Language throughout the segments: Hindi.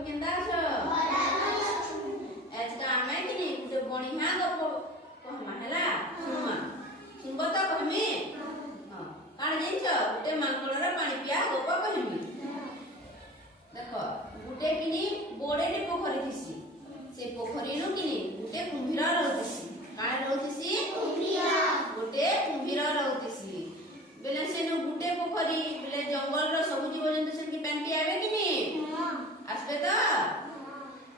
सब केंदा छ आज का आमे कि नहीं गुटे बणिया गप कहमा हला सुनबो तो कहमी हां काण जाइछ गुटे मांकड़र पानी पिया गप कहमी देखो गुटे किनी बोडेटे पोखरी थिसी से पोखरी नु किनी गुटे कुंभीर रहतिसी काण रहतिसी कुंभीर गुटे कुंभीर रहतिसी बेले से नु गुटे पोखरी बेले जंगल रो सब जीव जंतु से की पानी पियाबे किनी हां आसबे तो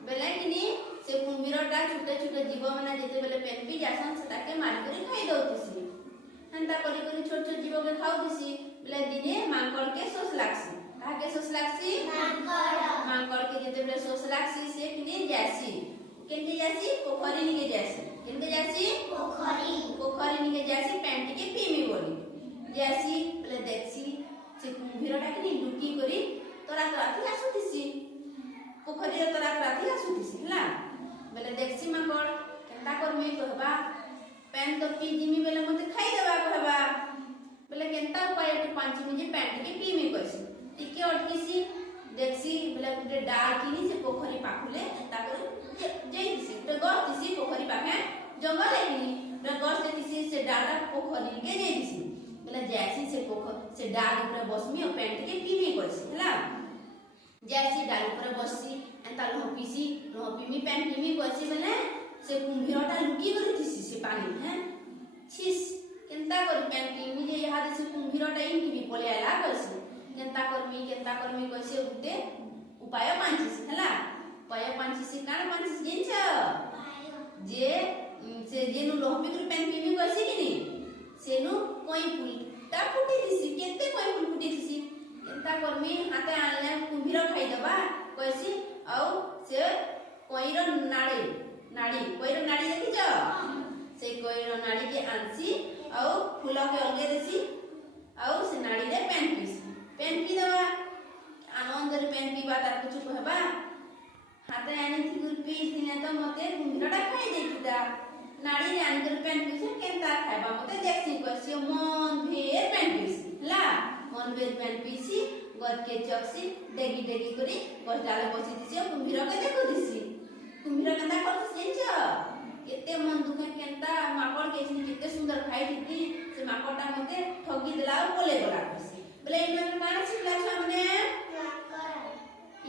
बेले किनी से कुंभीरटा छोटे छोटे जीव माने जेते बेले पेन पी जासन से ताके मार करी खाई दउतिसी हंता करी करी छोट छोट जीव के खाउतिसी बेले दिने मांकड़ के सोस लागसी काहे के सोस लागसी मांकड़ के जेते बेले सोस लागसी से किने जासी केनके जासी पोखरी निके जासी केनके जासी पोखरी निके जासी पेंट के पीमी बोली जासी बेले देखसी से कुंभीरटा किने लुकी करी तोरा राती आसुतिसी पोखरी रे तोरा राती आसुतिसी हला बेले देखसी मांकड़ केनता करमी कहबा पेन तो पी जिमी बेले मते खाई देबा कहबा बेले केनता उपाय तो 5 मिनिट पेंट के पीमी कहसी टिके अटकीसी देखसी बेले गुटे डाल किनी से पोखरी पाखुले एता कर जेइसी गुटे गछ दिसी पोखरी पाखे जंगल एकिनी बेले गछ देतिसी से डालटा पोखरी के जेइसी बेले जैसी से पोखरी से डाल ऊपर बसमी और पेंट के पीमी कहसी हला जैसी डाल ऊपर बससी एंता लहपीसी लहपीमी पेन पीमी कहसी बेले से कुंभीरटा लुकी करी थिसी से पानी हैं छिस केनता करी पेन पीमी जे यहा से कुंभीरटा इनकी भी पले आला कहसी केनता करमी कहसी गुटे उपाय पांचिसी हला उपाय पांचिसी कान पांचिसी जिनछ जे से जेनु लहपी करी पेन पीमी कहसी किनी सेनु कोई फूलटा फुटी थिसी केते कोई फूल फुटी थिसी केनता करमी हाथे आनले कुंभीर खाई दबा कहसी औ से कोइर नाड़ी कोइर नाड़ी देखिछ से कोइर नाड़ी के आंसी औ फूल के अलगे देसी औ से नाड़ी रे पेन पी दबा आनंद रे पेन पीबा तार कुछ कहबा हाथे आनी थी गुर पी थिने तो मते कुंभीरटा खाई देतिदा नाड़ी रे आनी कर पेन पीसे केनता खाइबा मते देखसी कहसी मन भेर पेन पीसी हला मन भेर पेन पीसी गद के चक्सी डेगी करी बस डाले बसी दिसी कुंभीर के देखो दिसी कुंभीर केनता करछ जेंच केते मन दुखे केनता माकड़ के केते सुंदर खाई दिती से माकड़टा मते ठगी देला और बोले गला करसी बोले इनमे माने सिखला छमने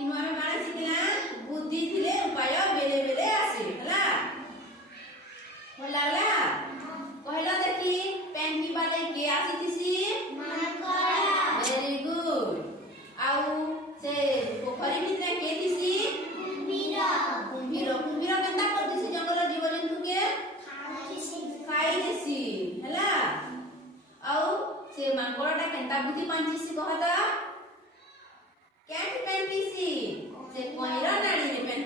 इनमे माने सिखला बुद्धि थिले उपाय बेले बेले आसी हला होला कहला देखी पेन की बाले के आसी थिसी माकड़ वेरी गुड आउ से पोखरी भितरे के दिसी कुंभीर केनता कर दिसी जंगल जीव जंतु के खाई दिसी हला आउ से मांकड़टा केनता बुद्धि पांचिसी कहता कैट पेन पीसी से कोइरा नाड़ी रे पेन